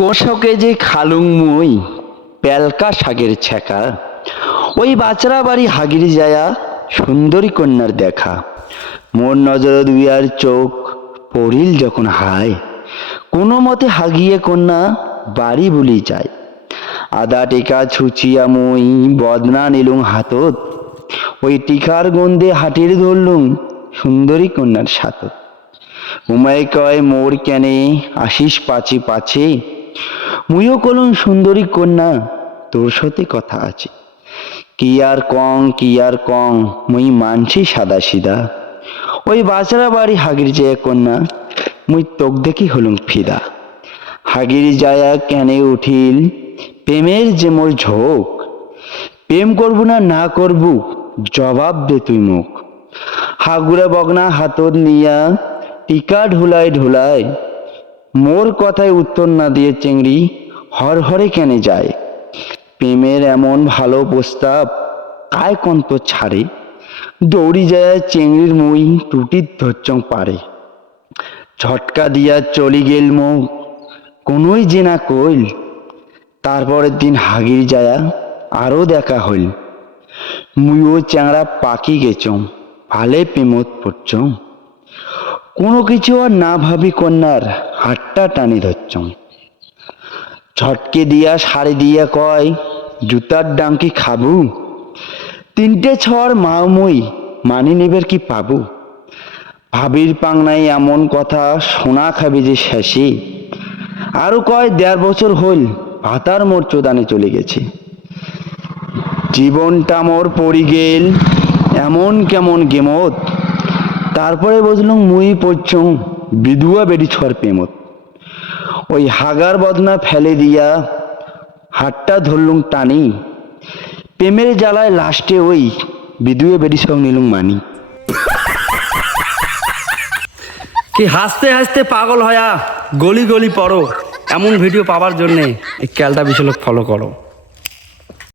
কোষকে যে খালুং মুই পেলকা শাকের ছেঁকা ওই বাচরা বাড়ি হাগির যায়া সুন্দরী কন্যার দেখা। মোর নজর দুইয়ার চোখ পড়িল যখন হায়, কোনো মতে হাগিয়ে কন্যা বাড়ি বুলি যায়। আদা টিকা ছুচিয়া মুই বদনা নিলুম হাতত, ওই টিকার গন্ধে হাটির ধরলুম সুন্দরী কন্যার সাথত উমায় কয়, মোর কেনে আশিস পাচি পাছে মুইও কলুম সুন্দরী কন্যা, তোর সাথে কথা আছে। কি আর কং, কি আর কং, মুই মানছি সাদা সিদা। ওই বাছরা বাড়ি হাগির যায় কন্যা, মুই তোক দেখি হলুম ফিদা। হাগির যায়া কেনে উঠিল, প্রেমের যে মোর ঝোঁক। প্রেম করব না না করবু, জবাব দে তুই মুখ। হাগুরে বগনা হাতত নিয়া, টিকা ঢুলাই ঢুলাই মোর কথায় উত্তর না দিয়ে চেংড়ি হর হরে কেনে যায়? প্রেমের এমন ভালো প্রস্তাব কায় কন্ত ছাড়ে? দৌড়ি যায় চেংড়ির মুই টুটির ধরচং পারে ঝটকা দিয়া চলি গেল মুখ কোনোই যে না কইল। তারপরের দিন হাগির যায়া আরও দেখা হইল। মুইও চ্যাংড়া পাকি গেছম ভালে প্রেমত পড়ছম কোনো কিছু আর না ভাবি কন্যার হাটটা টানি ধরছম ছটকে দিয়া সারি দিয়া কয়, জুতার ডাঙ্কি খাবু? তিনটে ছর মা মই মানি নেবের কি পাবু? ভাবির পাংনাই এমন কথা শোনা খাবি যে শেষে। আরও কয়, দেড় বছর হইল, ভাতার মোর চোদানে চলে গেছে। জীবনটা মোর পড়ি গেল, এমন কেমন গেমত তারপরে বুঝলুম মুই পড়ছুম বিধুয়া বেড়ি ছর প্রেমত। ওই হাগার বদনা ফেলে দিয়া হাটটা ধরলুম টানি, প্রেমের জ্বালায় লাস্টে ওই বিধুয়ে বেড়ি সব নিলুম মানি। কি হাসতে হাসতে পাগল হয়া, গলি গলি পড়ো, এমন ভিডিও পাওয়ার জন্যে এই ক্যালটা বিশালক ফলো করো।